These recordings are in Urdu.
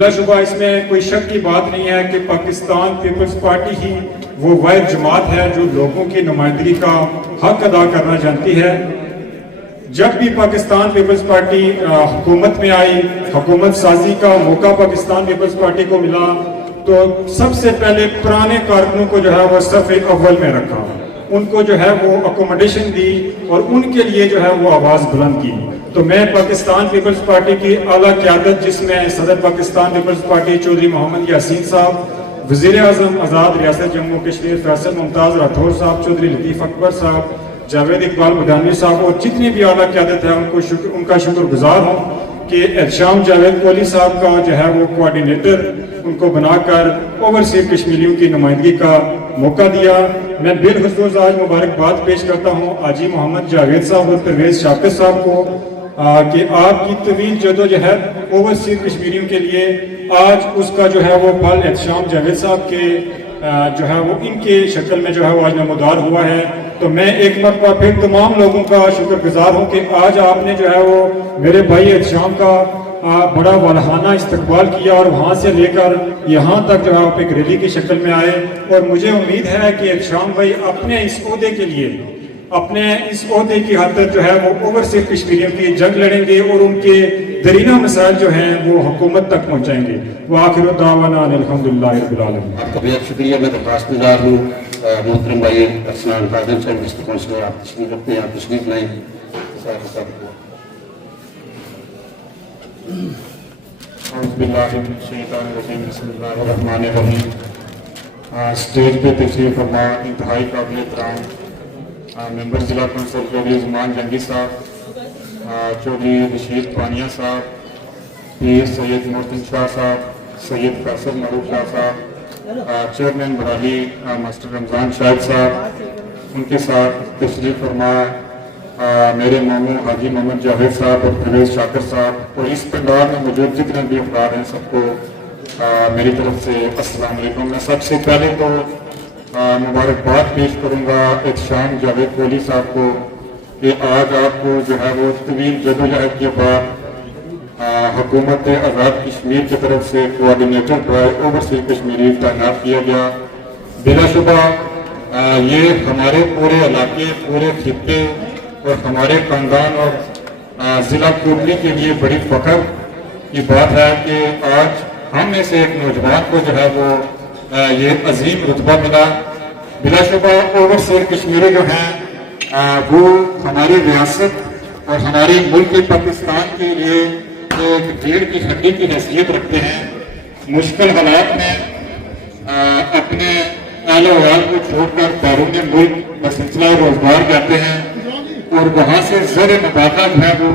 بلا شبہ اس میں کوئی شک کی بات نہیں ہے کہ پاکستان پیپلز پارٹی ہی وہ واحد جماعت ہے جو لوگوں کی نمائندگی کا حق ادا کرنا جانتی ہے۔ جب بھی پاکستان پیپلز پارٹی حکومت میں آئی، حکومت سازی کا موقع پاکستان پیپلز پارٹی کو ملا، تو سب سے پہلے پرانے کارکنوں کو جو ہے وہ صف اول میں رکھا، ان کو جو ہے وہ اکوموڈیشن دی اور ان کے لیے جو ہے وہ آواز بلند کی۔ تو میں پاکستان پیپلز پارٹی کی اعلیٰ قیادت، جس میں صدر پاکستان پیپلز پارٹی چودھری محمد یاسین صاحب، وزیر اعظم آزاد ریاست جموں کشمیر فیصل ممتاز راٹھور صاحب، چودھری لطیف اکبر صاحب، جاوید اقبال مدانی صاحب اور جتنی بھی اعلیٰ قیادت ہے ان کا شکر گزار ہوں کہ احتشام جاوید کوہلی صاحب کا جو ہے وہ کوارڈینیٹر ان کو بنا کر اوورسیز کشمیریوں کی نمائندگی کا موقع دیا۔ میں بالخصوص آج مبارکباد پیش کرتا ہوں حاجی محمد جاوید صاحب اور پرویز شاکر صاحب کو کہ آپ کی طویل جدوجہد اوورسیز کشمیریوں کے لیے آج اس کا جو ہے وہ پھل احتشام جاوید صاحب کے جو ہے وہ ان کے شکل میں جو ہے وہ آج نمودار ہوا ہے۔ تو میں ایک مرتبہ پھر تمام لوگوں کا شکر گزار ہوں کہ آج آپ نے جو ہے وہ میرے بھائی احتشام کا بڑا والہانہ استقبال کیا اور وہاں سے لے کر یہاں تک جو ہے آپ ایک ریلی کی شکل میں آئے، اور مجھے امید ہے کہ احتشام بھائی اپنے اس عہدے کے لیے، اپنے اس عہدے کی خاطر جو ہے وہ اوورسیز کشمیریوں کی جنگ لڑیں گے اور ان کے درینہ مسائل جو ہیں وہ حکومت تک پہنچائیں گے۔ وآخر دعوانا ان الحمدللہ رب العالمین۔ آپ کا بہت شکریہ، میں درخواست گزار ہوں محترم بھائی ارسلان قادر صاحب ڈسٹرکٹ کونسلر، آپ تشریف رکھتے ہیں، آپ تشریف لائیں۔ اعوذ باللہ من الشیطان الرجیم، بسم اللہ الرحمن الرحیم۔ اسٹیج پہ تشریف فرما انتہائی قابل احترام ممبر ضلع کونسل چودھری زمان جنگی صاحب، چودھری رشید پانیہ صاحب، پیر سید محسن شاہ صاحب، سید فیصل معروف شاہ صاحب، چیئرمین بڑالی ماسٹر رمضان شاہد صاحب، ان کے ساتھ تشریف فرما میرے ماموں حاجی محمد جاوید صاحب اور پرویز شاکر صاحب، اور اس پنڈال میں موجود جتنے بھی افراد ہیں سب کو میری طرف سے السلام علیکم۔ میں سب سے پہلے تو مبارکباد پیش کروں گا احتشام جاوید کوہلی صاحب کو کہ آج آپ کو جو ہے وہ طویل جدوجہد کے بعد حکومت آزاد کشمیر کی طرف سے کوارڈینیٹر برائے اوورسیز کشمیری تعینات کیا گیا۔ بلا شبہ یہ ہمارے پورے علاقے، پورے خطے اور ہمارے خاندان اور ضلع کوٹلی کے لیے بڑی فخر کی بات ہے کہ آج ہم میں سے ایک نوجوان کو جو ہے وہ یہ عظیم رتبہ ملا۔ بلا شبہ اوورسیز کشمیری جو ہیں وہ ہماری ریاست اور ہمارے ملک پاکستان کے لیے ایک ریڑھ کی ہڈی کی حیثیت رکھتے ہیں۔ مشکل حالات میں اپنے اہل و عیال کو چھوڑ کر بیرون ملک بسلسلہ روزگار جاتے ہیں اور وہاں سے زر مبادلہ جو ہے وہ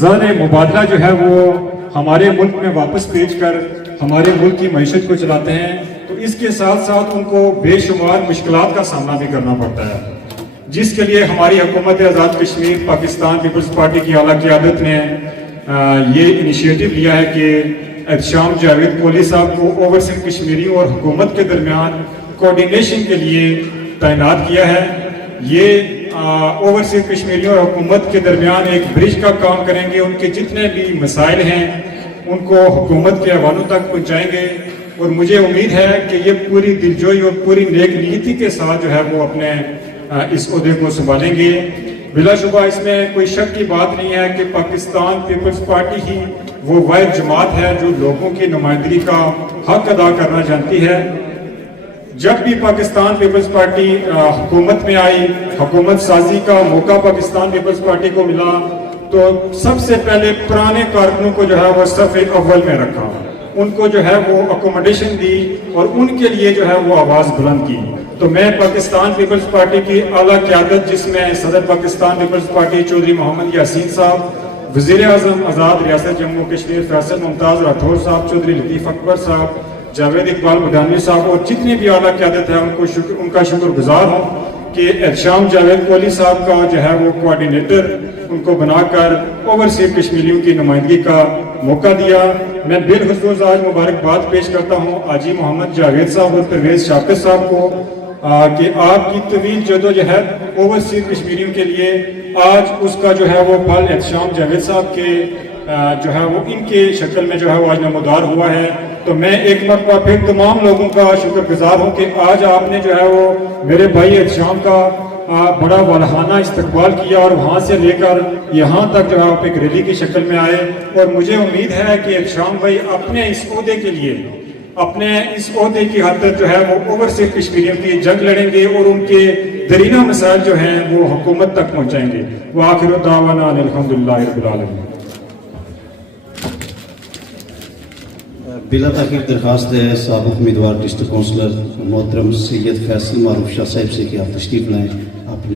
زر مبادلہ جو ہے وہ ہمارے ملک میں واپس بھیج کر ہمارے ملک کی معیشت کو چلاتے ہیں۔ تو اس کے ساتھ ساتھ ان کو بے شمار مشکلات کا سامنا بھی کرنا پڑتا ہے، جس کے لیے ہماری حکومت آزاد کشمیر پاکستان پیپلز پارٹی کی اعلیٰ قیادت نے یہ انیشیٹو لیا ہے کہ احتشام جاوید کوہلی صاحب کو اوورسیز کشمیریوں اور حکومت کے درمیان کوارڈینیشن کے لیے تعینات کیا ہے۔ یہ اوورسیز کشمیریوں اور حکومت کے درمیان ایک برج کا کام کریں گے، ان کے جتنے بھی مسائل ہیں ان کو حکومت کے ایوانوں تک پہنچائیں گے، اور مجھے امید ہے کہ یہ پوری دلجوئی اور پوری نیک نیتی کے ساتھ جو ہے وہ اپنے اس عہدے کو سنبھالیں گے۔ بلا شبہ اس میں کوئی شک کی بات نہیں ہے کہ پاکستان پیپلز پارٹی ہی وہ واحد جماعت ہے جو لوگوں کی نمائندگی کا حق ادا کرنا جانتی ہے۔ جب بھی پاکستان پیپلز پارٹی حکومت میں آئی، حکومت سازی کا موقع پاکستان پیپلز پارٹی کو ملا، تو سب سے پہلے پرانے کارکنوں کو جو ہے وہ صف اول میں رکھا، ان کو جو ہے وہ اکوموڈیشن دی اور ان کے لیے جو ہے وہ آواز بلند کی۔ تو میں پاکستان پیپلز پارٹی کی اعلیٰ قیادت، جس میں صدر پاکستان پیپلز پارٹی چودھری محمد یاسین صاحب، وزیر اعظم آزاد ریاست جموں کشمیر فیصل ممتاز راٹھور صاحب، چودھری لطیف اکبر صاحب، جاوید اقبال مدانی صاحب اور جتنی بھی اعلیٰ قیادت ہے ان کا شکر گزار ہوں کہ احتشام جاوید کوہلی صاحب کا جو ہے وہ کوارڈینیٹر ان کو بنا کر اوورسیز کشمیریوں کی نمائندگی کا موقع دیا۔ میں بالخصوص آج مبارکباد پیش کرتا ہوں حاجی محمد جاوید صاحب اور پرویز شاکر صاحب کو کہ آپ کی طویل جدوجہد اوورسیز کشمیریوں کے لیے آج اس کا جو ہے وہ پھل احتشام جاوید صاحب کے جو ہے وہ ان کے شکل میں جو ہے وہ آج نمودار ہوا ہے. تو میں ایک مرتبہ پھر تمام لوگوں کا شکر گزار ہوں کہ آج آپ نے جو ہے وہ میرے بھائی احتشام کا بڑا والہانہ استقبال کیا اور وہاں سے لے کر یہاں تک جو ہے آپ ایک ریلی کی شکل میں آئے. اور مجھے امید ہے کہ احتشام بھائی اپنے اس عہدے کے لیے اپنے اس عہدے کی خاطر جو ہے وہ اوورسیز کشمیریوں کی جنگ لڑیں گے اور ان کے درینہ مسائل جو ہیں وہ حکومت تک پہنچائیں گے. وآخر دعوانا ان الحمدللہ رب العالمین. بلا تاخیر درخواست ہے سابق امیدوار ڈسٹرکٹ کونسلر محترم سید فیصل معروف شاہ صاحب سے کہ آپ تشریف لائیں.